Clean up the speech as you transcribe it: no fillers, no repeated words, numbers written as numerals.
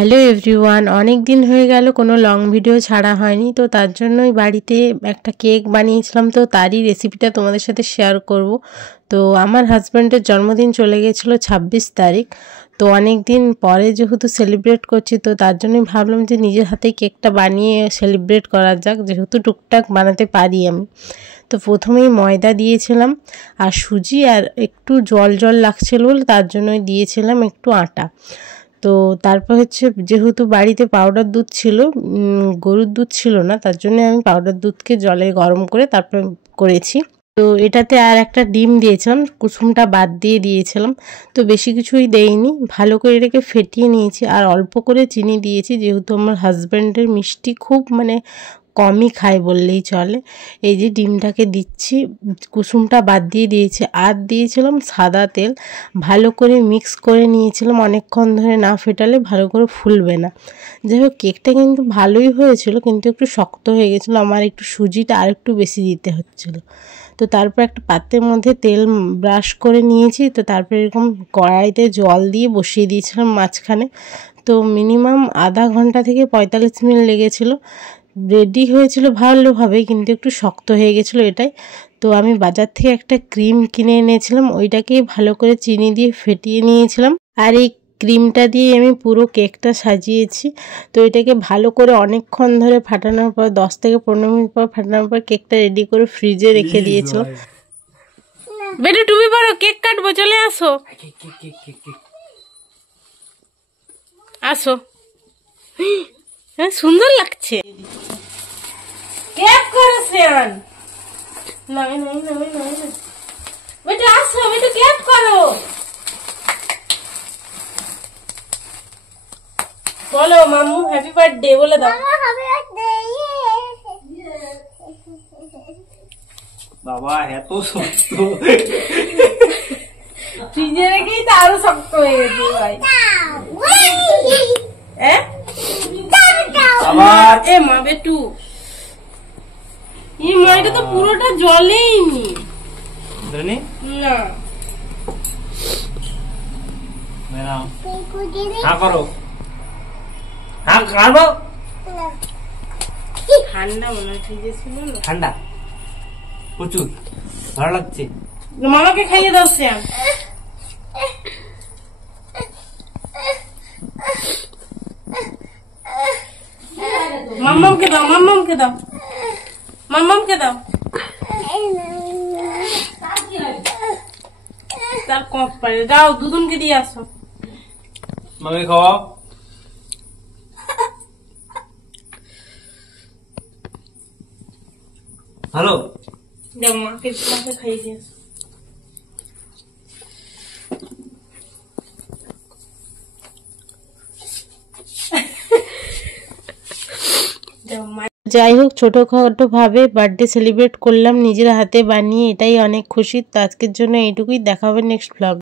Hello everyone, অনেক দিন হয়ে গেল কোনো লং ভিডিও ছাড়া হয়নি। তো তার জন্যই বাড়িতে একটা কেক বানিয়েছিলাম, তো তারই রেসিপিটা তোমাদের সাথে শেয়ার করব। তো আমার হাজব্যান্ডের জন্মদিন চলে গেছিলো 26 তারিখ। তো অনেক দিন পরে যেহেতু সেলিব্রেট করছি, তো তার জন্যই ভাবলাম যে নিজের হাতেই কেকটা বানিয়ে সেলিব্রেট করা যাক, যেহেতু টুকটাক বানাতে পারি আমি। তো প্রথমেই ময়দা দিয়েছিলাম আর সুজি, আর একটু জল জল লাগছিল বলে তার জন্যই দিয়েছিলাম একটু আটা। তো তারপর হচ্ছে যেহেতু বাড়িতে পাউডার দুধ ছিল, গরুর দুধ ছিল না, তার জন্য আমি পাউডার দুধকে জলে গরম করে তারপর করেছি। তো এটাতে আর একটা ডিম দিয়েছিলাম, কুসুমটা বাদ দিয়ে দিয়েছিলাম। তো বেশি কিছুই দেইনি, ভালো করে এটাকে ফেটিয়ে নিয়েছি আর অল্প করে চিনি দিয়েছি, যেহেতু আমার হাজব্যান্ডের মিষ্টি খুব কমই খায় বললেই চলে। এই যে ডিমটাকে দিচ্ছি, কুসুমটা বাদ দিয়ে দিয়েছি, আর দিয়েছিলাম সাদা তেল। ভালো করে মিক্স করে নিয়েছিলাম, অনেকক্ষণ ধরে না ফেটালে ভালো করে ফুলবে না। যাই হোক, কেকটা কিন্তু ভালোই হয়েছিল, কিন্তু একটু শক্ত হয়ে গেছিলো, আমার একটু সুজিটা আর একটু বেশি দিতে হচ্ছিলো। তো তারপর একটা পাত্রের মধ্যে তেল ব্রাশ করে নিয়েছি। তো তারপর এরকম কড়াইতে জল দিয়ে বসিয়ে দিয়েছিলাম মাঝখানে। তো মিনিমাম আধা ঘন্টা থেকে 45 মিনিট লেগেছিলো। রেডি হয়েছিল ভালোভাবে, কিন্তু একটু শক্ত হয়ে গেছিলো এটাই। তো আমি বাজার থেকে একটা ক্রিম কিনে এনেছিলাম, ওইটাকে ভালো করে চিনি দিয়ে ফেটিয়ে নিয়েছিলাম, আর এই ক্রিমটা দিয়ে আমি পুরো কেকটা সাজিয়েছি। তো এটাকে ভালো করে অনেকক্ষণ ধরে ফাটানোর পর, 10 থেকে 15 মিনিট পর ফাটানোর পর কেকটা রেডি করে ফ্রিজে রেখে দিয়েছিলাম। বেটু তুমি বড় কেক কাটবো, চলে আসো আসো। হ্যাঁ, সুন্দর লাগছে। কেক করেছেন নাই নাই নাই নাই না বেটু, আসো বেটু, কেক করো। বলো মাম্মু হ্যাপি বার্থডে বলে দাও। বাবা এত শক্ত, ফ্রিজে রেখেই তো আরো শক্ত হয়ে গেছে ভাই। আবার এ মা বেটু, এই ময়টা তো পুরোটা জলেই নি না। হ্যাঁ করো, হ্যাঁ কাটবো। ঠান্ডা মনে হয়, ফ্রিজে ছিল না। ঠান্ডা প্রচুর, ভালো লাগছে। মামাকে খাইয়ে দাও শ্যাম। মাম্মামকে দাও, মাম্মামকে দাও, মাম্মামকে দাও। তার কপ পারে, যাও দুদুনকে দিয়ে আসো। মামি খাওয়া ভালো। যাও মাকে খাইয়ে দিয়ে আসো। যাই হোক, ছোটখাটো ভাবে বার্থডে সেলিব্রেট করলাম নিজের হাতে বানিয়ে, এটাই অনেক খুশি। তো আজকের জন্য এইটুকুই, দেখা হবে নেক্সট ব্লগ।